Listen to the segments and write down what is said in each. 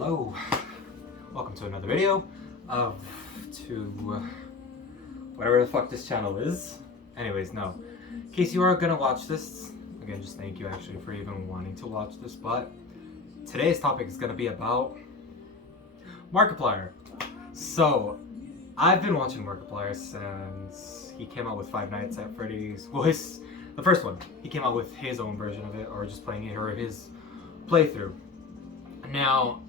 Hello, welcome to another video of whatever the fuck this channel is. Anyways, no, in case you are gonna watch this, again, just thank you actually for even wanting to watch this, but today's topic is gonna be about Markiplier. So, I've been watching Markiplier since he came out with Five Nights at Freddy's. Well, the first one. He came out with his own version of it, or just playing it, or his playthrough. Now,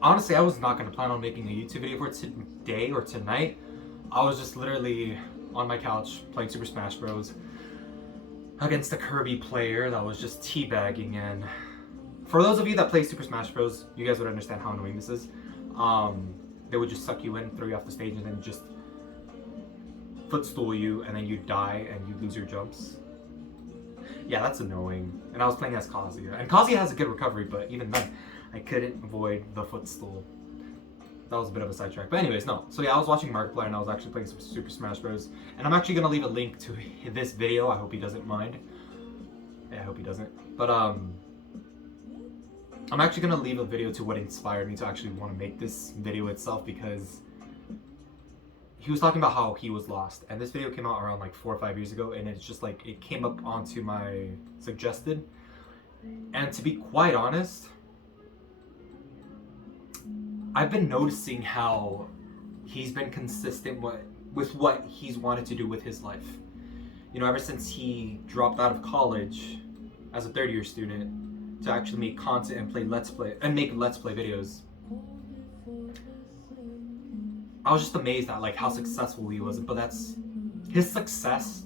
honestly, I was not going to plan on making a YouTube video for today or tonight. I was just literally on my couch playing Super Smash Bros. Against a Kirby player that was just teabagging. And for those of you that play Super Smash Bros, you guys would understand how annoying this is. They would just suck you in, throw you off the stage, and then just footstool you, and then you die and you lose your jumps. Yeah, that's annoying. And I was playing as Kazuya. And Kazuya has a good recovery, but even then, I couldn't avoid the footstool. That was a bit of a sidetrack. But anyways, no. So yeah, I was watching Markiplier and I was actually playing Super Smash Bros. And I'm actually going to leave a link to this video. I hope he doesn't mind. Yeah, I hope he doesn't. But I'm actually going to leave a video to what inspired me to actually want to make this video itself, because he was talking about how he was lost, and this video came out around like 4 or 5 years ago, and it's just like it came up onto my suggested. And to be quite honest, I've been noticing how he's been consistent with what he's wanted to do with his life. You know, ever since he dropped out of college as a third-year student to actually make content and make Let's Play videos. I was just amazed at like how successful he was, but his success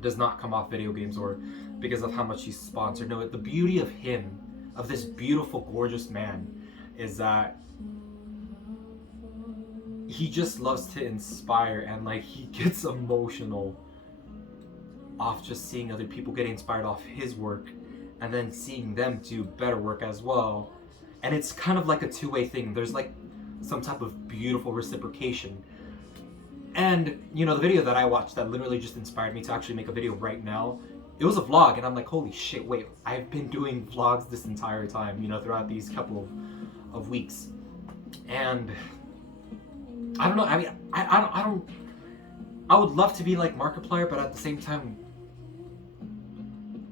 does not come off video games or because of how much he's sponsored. No, the beauty of him, of this beautiful, gorgeous man, is that he just loves to inspire, and like he gets emotional off just seeing other people get inspired off his work and then seeing them do better work as well. And it's kind of like a two-way thing. There's like some type of beautiful reciprocation. And you know, the video that I watched that literally just inspired me to actually make a video right now, it was a vlog, and I'm like, holy shit, wait, I've been doing vlogs this entire time, you know, throughout these couple of weeks. And I don't know, I mean, I would love to be like Markiplier, but at the same time,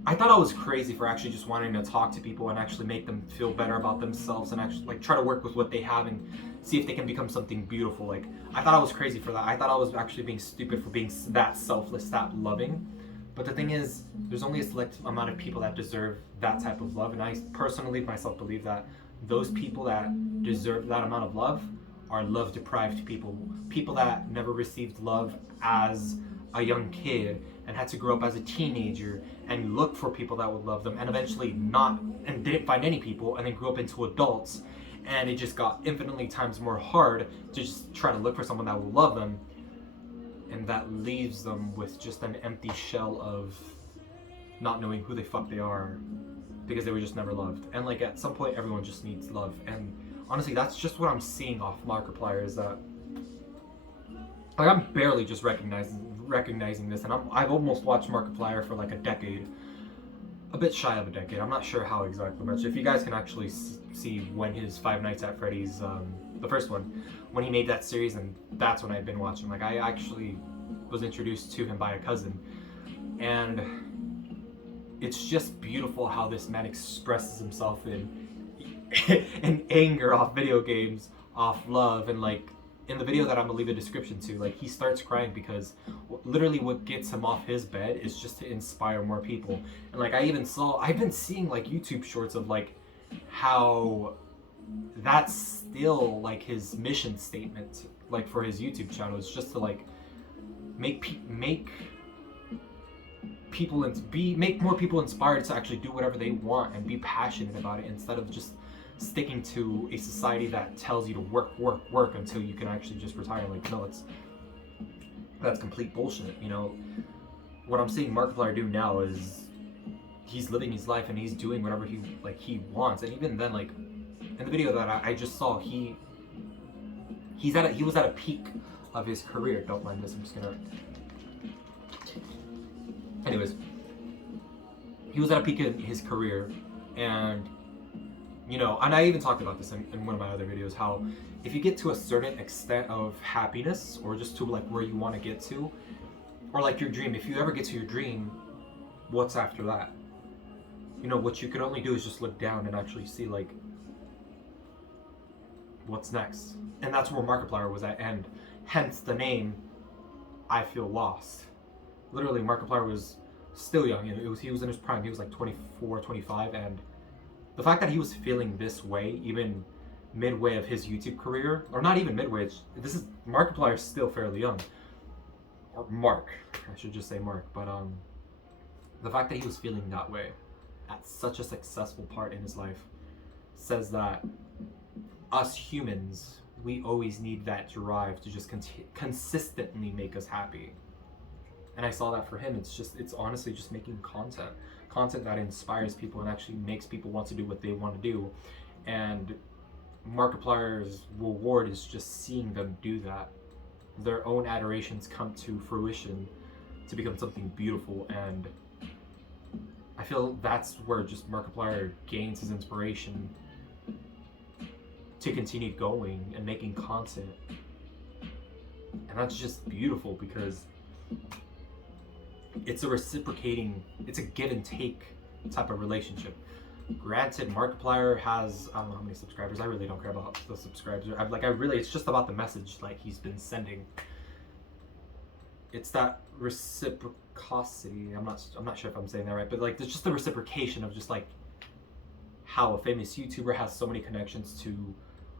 I thought I was crazy for actually just wanting to talk to people and actually make them feel better about themselves and actually like try to work with what they have and see if they can become something beautiful. Like, I thought I was crazy for that. I thought I was actually being stupid for being that selfless, that loving. But the thing is, there's only a select amount of people that deserve that type of love. And I personally myself believe that those people that deserve that amount of love are love-deprived people. People that never received love as a young kid and had to grow up as a teenager and look for people that would love them, and eventually didn't find any people, and then grew up into adults, and it just got infinitely times more hard to just try to look for someone that will love them, and that leaves them with just an empty shell of not knowing who the fuck they are because they were just never loved. And like at some point everyone just needs love, and honestly that's just what I'm seeing off Markiplier, is that like I'm barely just recognizing this, and I've almost watched Markiplier for like a decade, a bit shy of a decade. I'm not sure how exactly much. If you guys can actually see when his Five Nights at Freddy's, the first one, when he made that series, and that's when I've been watching. Like, I actually was introduced to him by a cousin, and it's just beautiful how this man expresses himself in anger off video games, off love, and like in the video that I'm gonna leave a description to, like he starts crying because literally what gets him off his bed is just to inspire more people. And like I've been seeing like YouTube shorts of like how that's still like his mission statement, like for his YouTube channel, is just to like make more people inspired to actually do whatever they want and be passionate about it, instead of just sticking to a society that tells you to work until you can actually just retire. Like, no, that's complete bullshit. You know, what I'm seeing Markiplier do now is he's living his life and he's doing whatever he wants. And even then, like in the video that I just saw, he was at a peak of his career. Don't mind this, I'm just gonna. Anyways, he was at a peak in his career, and You know, and I even talked about this in one of my other videos, how if you get to a certain extent of happiness, or just to like where you want to get to, or like your dream, if you ever get to your dream, what's after that? You know, what you can only do is just look down and actually see like what's next. And that's where Markiplier was at, and hence the name I Feel Lost. Literally, Markiplier was still young. He was in his prime. He was like 24, 25, and the fact that he was feeling this way, even midway of his YouTube career, or not even midway, Markiplier is still fairly young. Or Mark, I should just say Mark. But the fact that he was feeling that way at such a successful part in his life says that us humans, we always need that drive to just consistently make us happy. And I saw that for him. It's honestly just making content that inspires people and actually makes people want to do what they want to do. And Markiplier's reward is just seeing them do that. Their own adorations come to fruition to become something beautiful, and I feel that's where just Markiplier gains his inspiration to continue going and making content. And that's just beautiful, because it's a give and take type of relationship. Granted, Markiplier has, I don't know how many subscribers. I really don't care about the subscribers. It's just about the message like he's been sending. It's that reciprocity. I'm not sure if I'm saying that right, but like there's just the reciprocation of just like how a famous YouTuber has so many connections to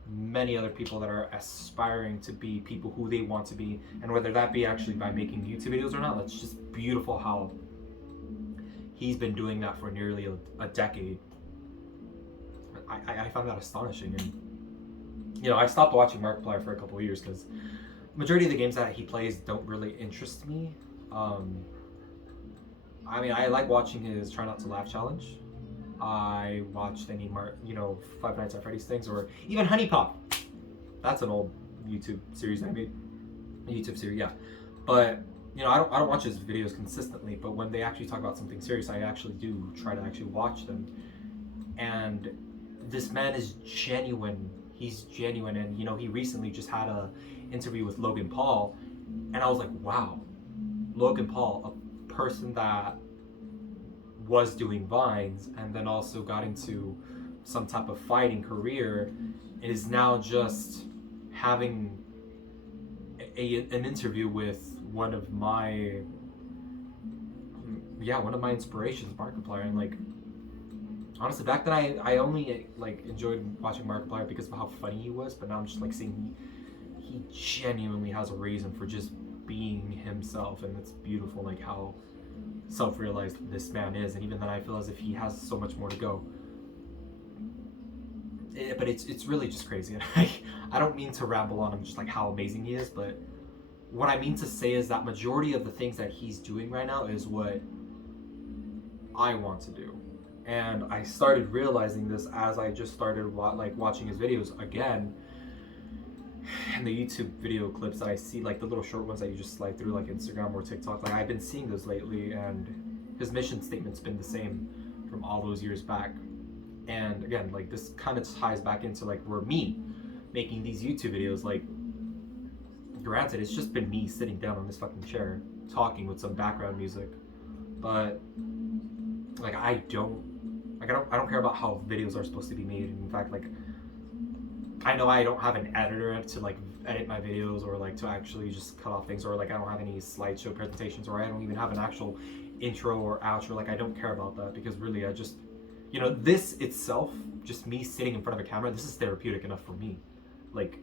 many other people that are aspiring to be people who they want to be, and whether that be actually by making YouTube videos or not. That's just beautiful how he's been doing that for nearly a decade. I found that astonishing, and you know, I stopped watching Markiplier for a couple of years because majority of the games that he plays don't really interest me. I mean, I like watching his Try Not to Laugh challenge. I watched any Five Nights at Freddy's things, or even Honey Pop. That's an old YouTube series I made. A YouTube series, yeah. But you know, I don't watch his videos consistently. But when they actually talk about something serious, I actually do try to actually watch them. And this man is genuine. He's genuine, and you know, he recently just had a interview with Logan Paul, and I was like, wow, Logan Paul, a person that was doing vines and then also got into some type of fighting career, is now just having an interview with one of my inspirations, Markiplier. And like, honestly, back then I only like enjoyed watching Markiplier because of how funny he was, but now I'm just like seeing he genuinely has a reason for just being himself, and it's beautiful, like how self-realized this man is. And even then, I feel as if he has so much more to go. But it's really just crazy, and I don't mean to ramble on him just like how amazing he is, but what I mean to say is that majority of the things that he's doing right now is what I want to do. And I started realizing this as I just started watching his videos again, and the YouTube video clips that I see, like the little short ones that you just slide through like Instagram or TikTok. Like, I've been seeing those lately, and his mission statement's been the same from all those years back. And again, like, this kind of ties back into like where me making these YouTube videos, like, granted, it's just been me sitting down on this fucking chair talking with some background music, but like I don't care about how videos are supposed to be made. And in fact, like, I know I don't have an editor to like edit my videos, or like to actually just cut off things, or like I don't have any slideshow presentations, or I don't even have an actual intro or outro. Like, I don't care about that, because really I just, you know, this itself, just me sitting in front of a camera, this is therapeutic enough for me. Like,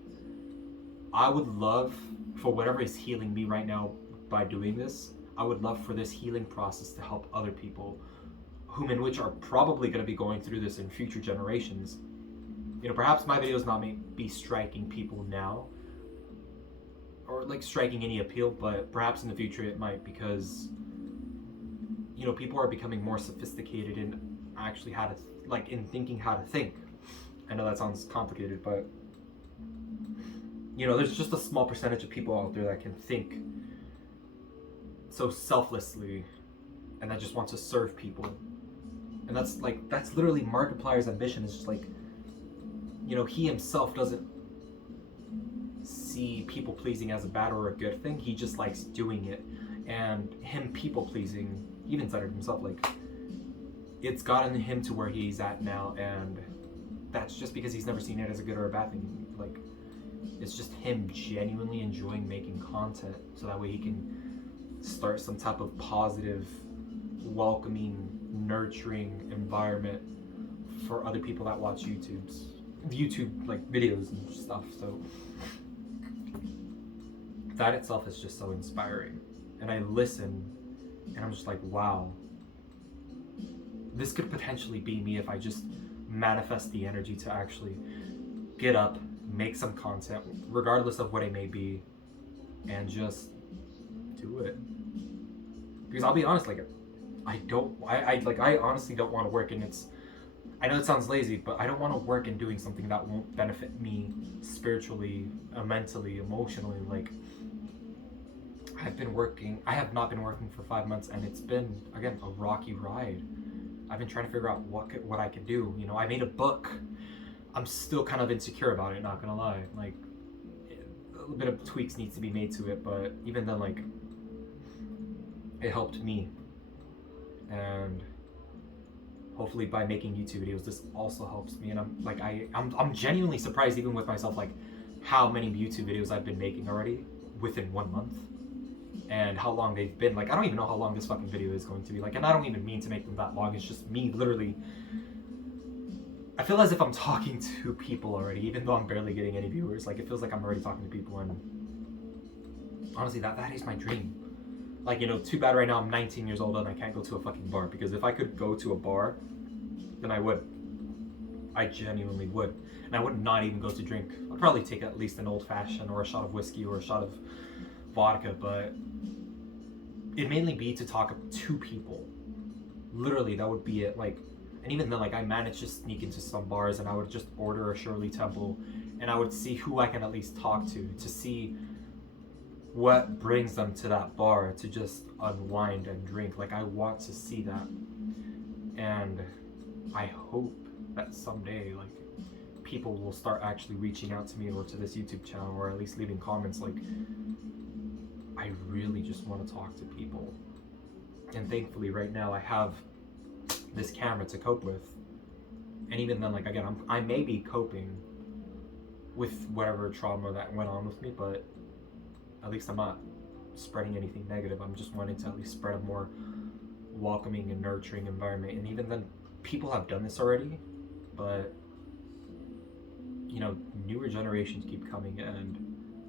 I would love for whatever is healing me right now by doing this, I would love for this healing process to help other people whom in which are probably going to be going through this in future generations. You know, perhaps my videos not may be striking people now, or like striking any appeal, but perhaps in the future it might, because, you know, people are becoming more sophisticated in actually how to, in thinking how to think. I know that sounds complicated, but, you know, there's just a small percentage of people out there that can think so selflessly and that just want to serve people. And that's literally Markiplier's ambition, is just like he himself doesn't see people pleasing as a bad or a good thing. He just likes doing it. And him people pleasing, he even said it himself, like, it's gotten him to where he's at now, and that's just because he's never seen it as a good or a bad thing. Like, it's just him genuinely enjoying making content, so that way he can start some type of positive, welcoming, nurturing environment for other people that watch YouTube like videos and stuff. So that itself is just so inspiring. And I listen and I'm just like, wow, this could potentially be me if I just manifest the energy to actually get up, make some content, regardless of what it may be, and just do it. Because I'll be honest, like, I honestly don't want to work, and I know it sounds lazy, but I don't want to work in doing something that won't benefit me spiritually, mentally, emotionally. Like, I have not been working for 5 months, and it's been, again, a rocky ride. I've been trying to figure out what I could do. I made a book. I'm still kind of insecure about it, not gonna lie. Like, a little bit of tweaks needs to be made to it, but even then, like, it helped me. And hopefully by making YouTube videos, this also helps me. And I'm genuinely surprised, even with myself, like, how many YouTube videos I've been making already within 1 month, and how long they've been. Like, I don't even know how long this fucking video is going to be. Like, and I don't even mean to make them that long. It's just me literally, I feel as if I'm talking to people already, even though I'm barely getting any viewers. Like, it feels like I'm already talking to people, and honestly, that is my dream. Like, too bad right now I'm 19 years old and I can't go to a fucking bar, because if I could go to a bar, then I would. I genuinely would. And I would not even go to drink. I'd probably take at least an old fashioned or a shot of whiskey or a shot of vodka, but it'd mainly be to talk to people. Literally, that would be it. Like, and even then, like, I managed to sneak into some bars, and I would just order a Shirley Temple, and I would see who I can at least talk to see what brings them to that bar to just unwind and drink. Like, I want to see that, and I hope that someday, like, people will start actually reaching out to me or to this YouTube channel, or at least leaving comments like, I really just want to talk to people. And thankfully right now I have this camera to cope with. And even then, like, again, I may be coping with whatever trauma that went on with me, but at least I'm not spreading anything negative. I'm just wanting to at least spread a more welcoming and nurturing environment. And even then, people have done this already, but newer generations keep coming. And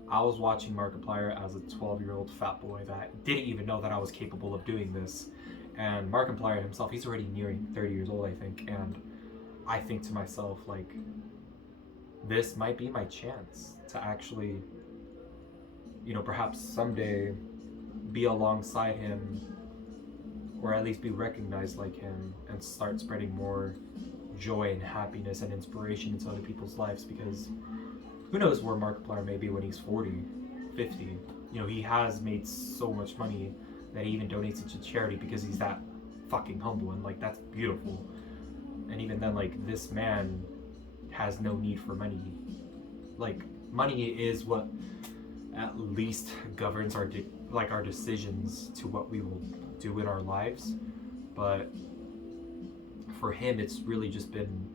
I was watching Markiplier as a 12-year-old fat boy that didn't even know that I was capable of doing this. And Markiplier himself, he's already nearing 30 years old, I think. And I think to myself, like, this might be my chance to actually, perhaps someday be alongside him, or at least be recognized like him, and start spreading more joy and happiness and inspiration into other people's lives. Because who knows where Markiplier may be when he's 40, 50. He has made so much money that he even donates it to charity because he's that fucking humble, and, like, that's beautiful. And even then, like, this man has no need for money. Like, money is what at least governs our decisions to what we will do in our lives. But for him, it's really just been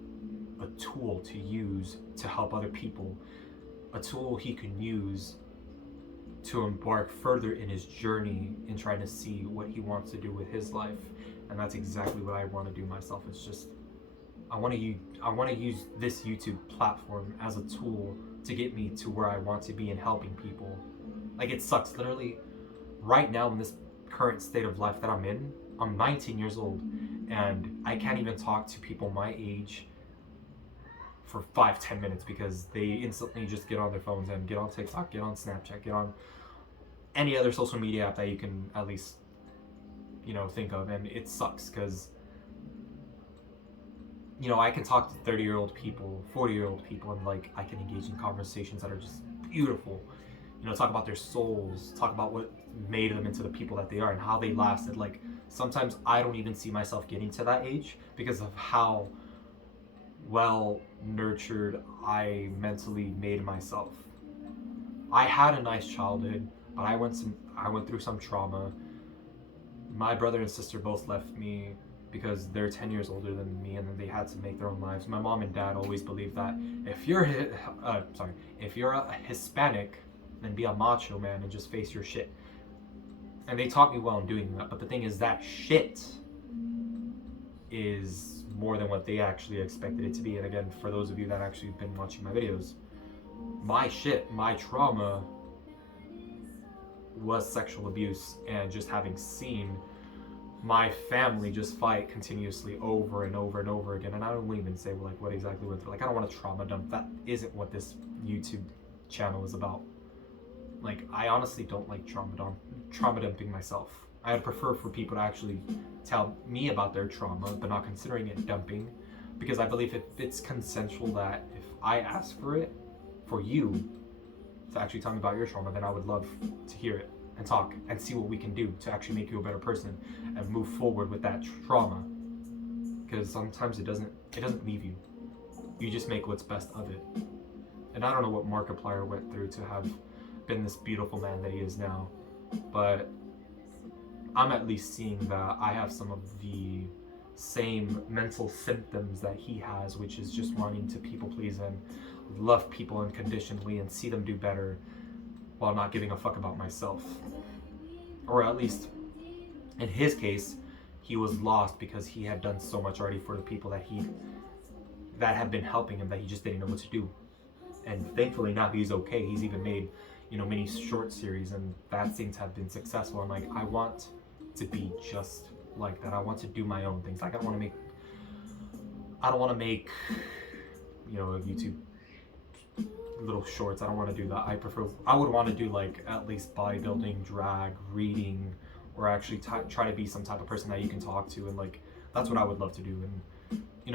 a tool to use to help other people, a tool he can use to embark further in his journey in trying to see what he wants to do with his life. And that's exactly what I want to do myself. It's just, I want to use this YouTube platform as a tool to get me to where I want to be in helping people. Like, it sucks. Literally, right now in this current state of life that I'm in, I'm 19 years old, and I can't even talk to people my age for 5-10 minutes because they instantly just get on their phones and get on TikTok, get on Snapchat, get on any other social media app that you can at least think of. And it sucks because I can talk to 30-year-old people, 40-year-old people, and, like, I can engage in conversations that are just beautiful. Talk about their souls, talk about what made them into the people that they are and how they lasted. Like, sometimes I don't even see myself getting to that age because of how well nurtured I mentally made myself. I had a nice childhood, but I went through some trauma. My brother and sister both left me because they're 10 years older than me, and then they had to make their own lives. My mom and dad always believed that if you're a Hispanic, then be a macho man and just face your shit. And they taught me well in doing that. But the thing is, that shit is more than what they actually expected it to be. And again, for those of you that actually have been watching my videos, my shit, my trauma was sexual abuse, and just having seen my family just fight continuously over and over and over again. And I don't even say like what exactly went through. Like, I don't want to trauma dump. That isn't what this YouTube channel is about. Like, I honestly don't like trauma dumping myself. I would prefer for people to actually tell me about their trauma, but not considering it dumping, because I believe if it's consensual, that if I ask for it, for you to actually tell me about your trauma, then I would love to hear it and talk and see what we can do to actually make you a better person and move forward with that trauma. Because sometimes it doesn't leave you. You just make what's best of it. And I don't know what Markiplier went through to have been this beautiful man that he is now, but I'm at least seeing that I have some of the same mental symptoms that he has, which is just wanting to people please and love people unconditionally and see them do better, while not giving a fuck about myself. Or at least in his case, he was lost because he had done so much already for the people that had been helping him, that he just didn't know what to do. And thankfully now he's okay. He's even made, many short series, and that seems to have been successful. And like, I want to be just like that. I want to do my own things. Like, I don't want to make YouTube little shorts. I don't want to do that. I would want to do like at least bodybuilding, drag, reading, or actually try to be some type of person that you can talk to, and like, that's what I would love to do. And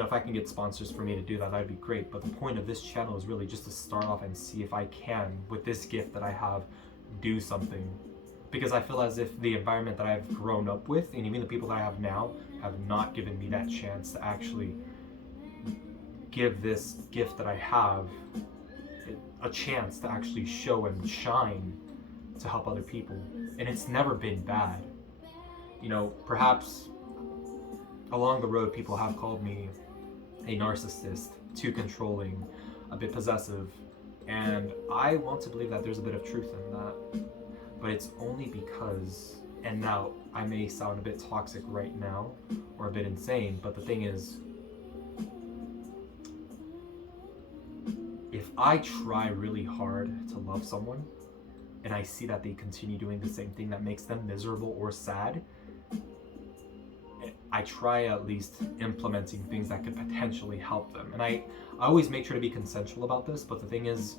if I can get sponsors for me to do that, that'd be great. But the point of this channel is really just to start off and see if I can, with this gift that I have, do something. Because I feel as if the environment that I've grown up with, and even the people that I have now, have not given me that chance to actually give this gift that I have a chance to actually show and shine to help other people. And it's never been bad. Perhaps along the road, people have called me a narcissist, too controlling, a bit possessive, and I want to believe that there's a bit of truth in that. But it's only because, and now I may sound a bit toxic right now, or a bit insane, but the thing is, if I try really hard to love someone, and I see that they continue doing the same thing that makes them miserable or sad, I try at least implementing things that could potentially help them. And I always make sure to be consensual about this, but the thing is,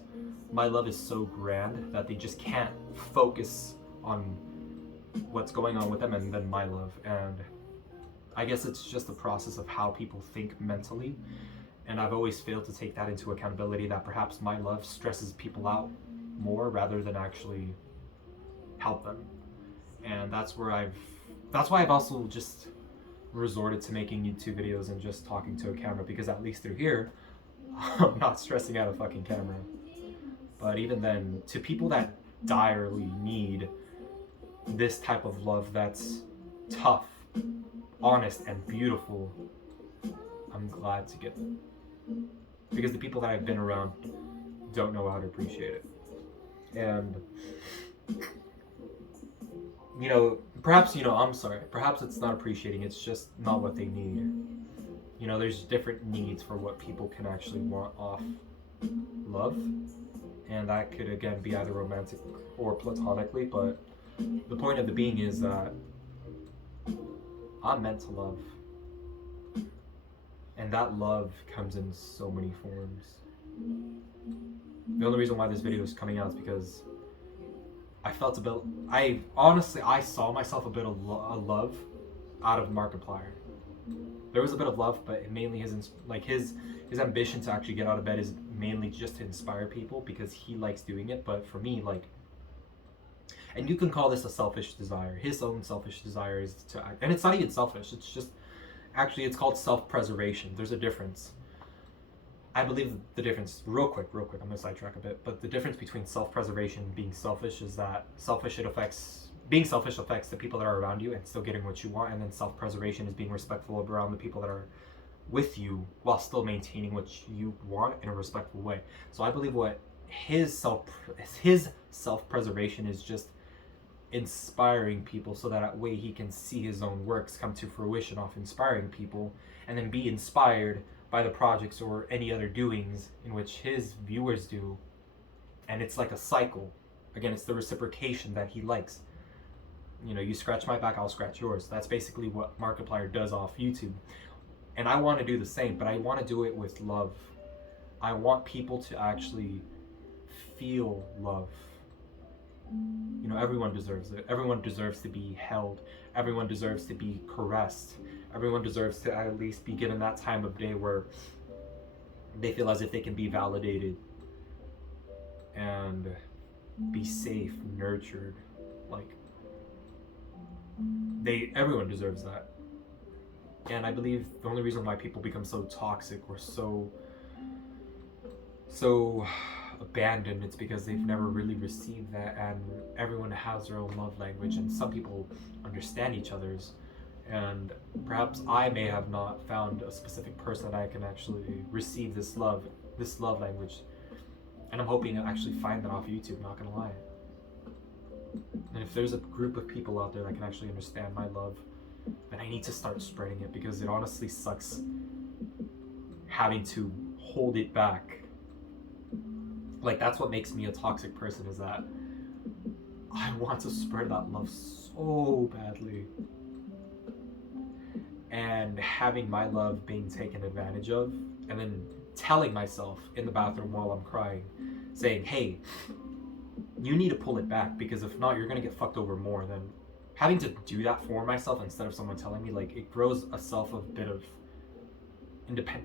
my love is so grand that they just can't focus on what's going on with them and then my love. And I guess it's just the process of how people think mentally. And I've always failed to take that into accountability, that perhaps my love stresses people out more rather than actually help them. And that's why I've also just resorted to making YouTube videos and just talking to a camera, because at least through here, I'm not stressing out a fucking camera. But even then, to people that direly need this type of love that's tough, honest, and beautiful, I'm glad to get it. Because the people that I've been around don't know how to appreciate it. And perhaps, I'm sorry, perhaps it's not appreciating, it's just not what they need. There's different needs for what people can actually want off love, and that could again be either romantic or platonically, but the point of the being is that I'm meant to love, and that love comes in so many forms. The only reason why this video is coming out is because I saw myself a bit of love out of Markiplier. There was a bit of love, but mainly his ambition to actually get out of bed is mainly just to inspire people because he likes doing it. But for me, and you can call this a selfish desire. His own selfish desire is to act, and it's not even selfish. It's just, actually, it's called self-preservation. There's a difference. I believe the difference, real quick, I'm gonna sidetrack a bit, but the difference between self-preservation and being selfish is that being selfish affects the people that are around you and still getting what you want, and then self-preservation is being respectful around the people that are with you while still maintaining what you want in a respectful way. So I believe what his self-preservation is just inspiring people so that way he can see his own works come to fruition off inspiring people, and then be inspired by the projects or any other doings in which his viewers do. And it's like a cycle. Again, it's the reciprocation that he likes. You know, you scratch my back, I'll scratch yours. That's basically what Markiplier does off YouTube. And I want to do the same, but I want to do it with love. I want people to actually feel love. You know, everyone deserves it. Everyone deserves to be held. Everyone deserves to be caressed. Everyone deserves to at least be given that time of day where they feel as if they can be validated and be safe, nurtured. Like, everyone deserves that. And I believe the only reason why people become so toxic or so abandoned, it's because they've never really received that, and everyone has their own love language, and some people understand each other's, and perhaps I may have not found a specific person that I can actually receive this love language, and I'm hoping to actually find that off YouTube, not gonna lie. And if there's a group of people out there that can actually understand my love, then I need to start spreading it, because it honestly sucks having to hold it back. Like, that's what makes me a toxic person, is that I want to spread that love so badly. And having my love being taken advantage of, and then telling myself in the bathroom while I'm crying, saying, hey, you need to pull it back, because if not, you're gonna get fucked over more. Than having to do that for myself instead of someone telling me, like, it grows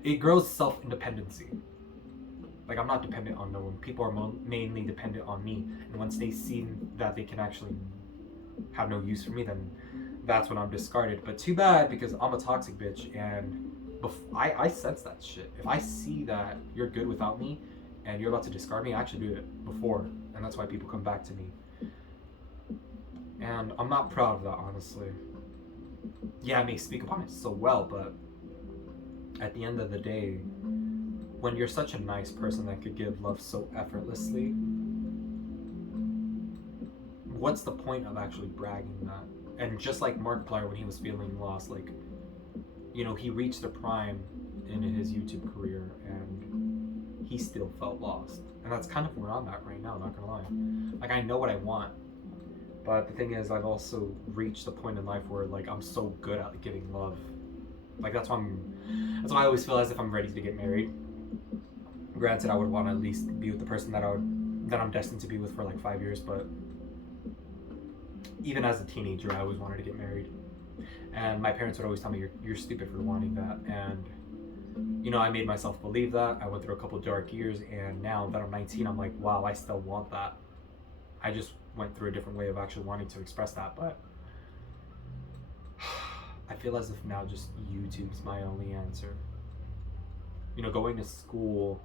it grows self-independency. Like, I'm not dependent on no one. People are mainly dependent on me. And once they see that they can actually have no use for me, then that's when I'm discarded. But too bad, because I'm a toxic bitch, and I sense that shit. If I see that you're good without me and you're about to discard me, I actually do it before. And that's why people come back to me. And I'm not proud of that, honestly. Yeah, I may speak upon it so well, but at the end of the day, when you're such a nice person that could give love so effortlessly, what's the point of actually bragging that? And just like Markiplier, when he was feeling lost, like, you know, he reached the prime in his YouTube career and he still felt lost. And that's kind of where I'm at right now, not gonna lie. Like, I know what I want, but the thing is, I've also reached a point in life where, like, I'm so good at giving love. Like, that's why I always feel as if I'm ready to get married. Granted, I would want to at least be with the person that I'm destined to be with for like 5 years, but even as a teenager, I always wanted to get married. And my parents would always tell me, you're stupid for wanting that. And, you know, I made myself believe that. I went through a couple dark years, and now that I'm 19, I'm like, wow, I still want that. I just went through a different way of actually wanting to express that, but I feel as if now just YouTube's my only answer. You know, going to school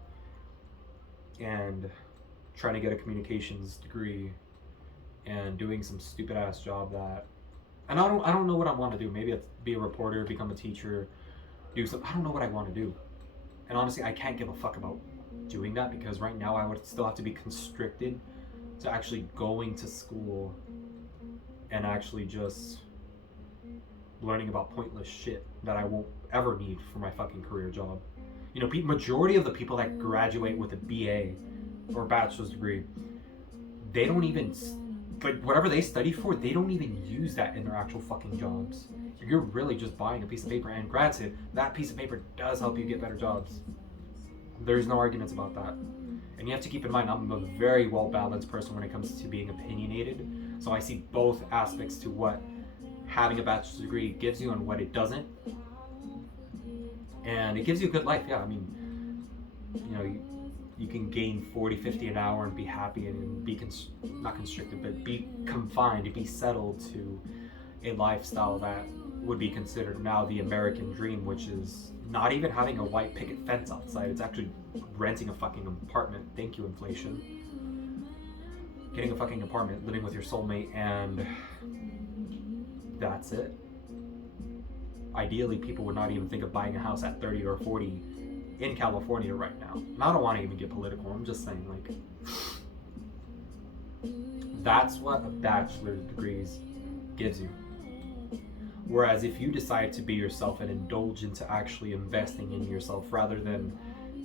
and trying to get a communications degree and doing some stupid ass job that, and I don't know what I want to do. Maybe it's be a reporter, become a teacher, do something. I don't know what I want to do. And honestly, I can't give a fuck about doing that, because right now I would still have to be constricted to actually going to school and actually just learning about pointless shit that I won't ever need for my fucking career job. You know, majority of the people that graduate with a BA or bachelor's degree, they don't even, like, whatever they study for, they don't even use that in their actual fucking jobs. You're really just buying a piece of paper, and granted, that piece of paper does help you get better jobs. There's no arguments about that. And you have to keep in mind, I'm a very well-balanced person when it comes to being opinionated, so I see both aspects to what having a bachelor's degree gives you and what it doesn't. And it gives you a good life, yeah. I mean, you know, you can gain 40, 50 an hour and be happy and be not constricted, but be confined, be settled to a lifestyle that would be considered now the American dream, which is not even having a white picket fence outside. It's actually renting a fucking apartment. Thank you, inflation. Getting a fucking apartment, living with your soulmate, and that's it. Ideally, people would not even think of buying a house at 30 or 40 in California right now. And I don't want to even get political. I'm just saying, like, that's what a bachelor's degree gives you. Whereas if you decide to be yourself and indulge into actually investing in yourself rather than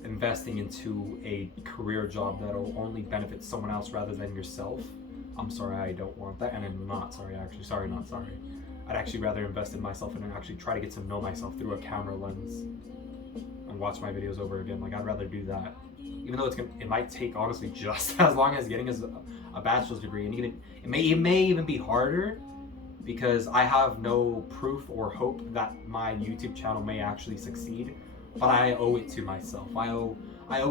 investing into a career job that'll only benefit someone else rather than yourself, I'm sorry, I don't want that. And I'm not sorry, actually. Sorry, not sorry. I'd actually rather invest in myself and actually try to get to know myself through a camera lens and watch my videos over again. Like, I'd rather do that. Even though it might take, honestly, just as long as getting a bachelor's degree. And even it may even be harder, because I have no proof or hope that my YouTube channel may actually succeed, but I owe it to myself. I owe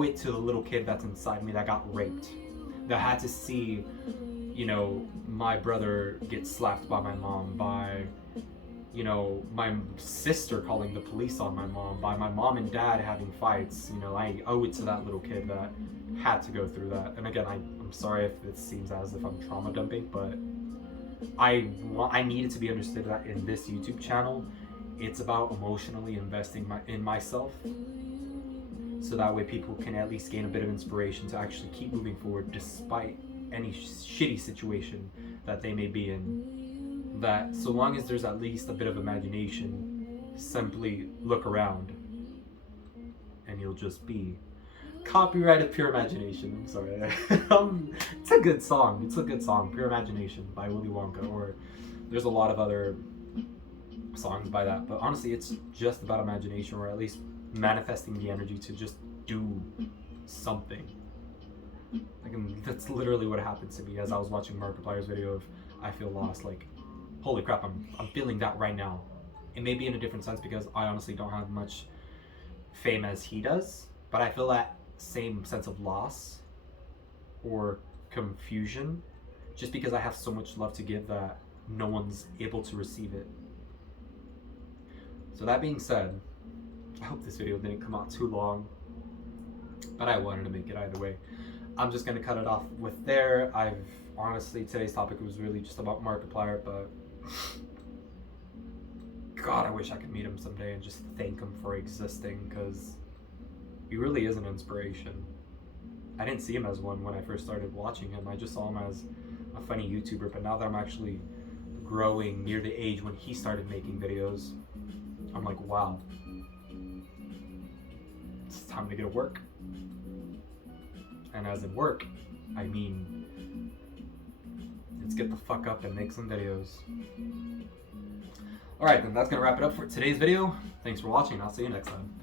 it to the little kid that's inside me that got raped, that had to see, you know, my brother get slapped by my mom, by, you know, my sister calling the police on my mom, by my mom and dad having fights. You know, I owe it to that little kid that had to go through that. And again, I'm sorry if it seems as if I'm trauma dumping, but I needed to be understood that in this YouTube channel, it's about emotionally investing in myself, so that way people can at least gain a bit of inspiration to actually keep moving forward despite any shitty situation that they may be in. That so long as there's at least a bit of imagination, simply look around and you'll just be. Copyrighted Pure Imagination. I'm sorry. It's a good song. It's a good song. Pure Imagination by Willy Wonka. Or there's a lot of other songs by that. But honestly, it's just about imagination, or at least manifesting the energy to just do something. Like, that's literally what happened to me as I was watching Markiplier's video of I Feel Lost. Like, holy crap, I'm feeling that right now. It may be in a different sense because I honestly don't have much fame as he does, but I feel that same sense of loss or confusion just because I have so much love to give that no one's able to receive it. So that being said, I hope this video didn't come out too long, but I wanted to make it either way. I'm just gonna cut it off with there. Honestly, today's topic was really just about Markiplier, but God, I wish I could meet him someday and just thank him for existing, because he really is an inspiration. I didn't see him as one when I first started watching him. I just saw him as a funny YouTuber, but now that I'm actually growing near the age when he started making videos, I'm like, wow, it's time to get to work. And as in work, I mean, let's get the fuck up and make some videos. Alright, then that's gonna wrap it up for today's video. Thanks for watching, I'll see you next time.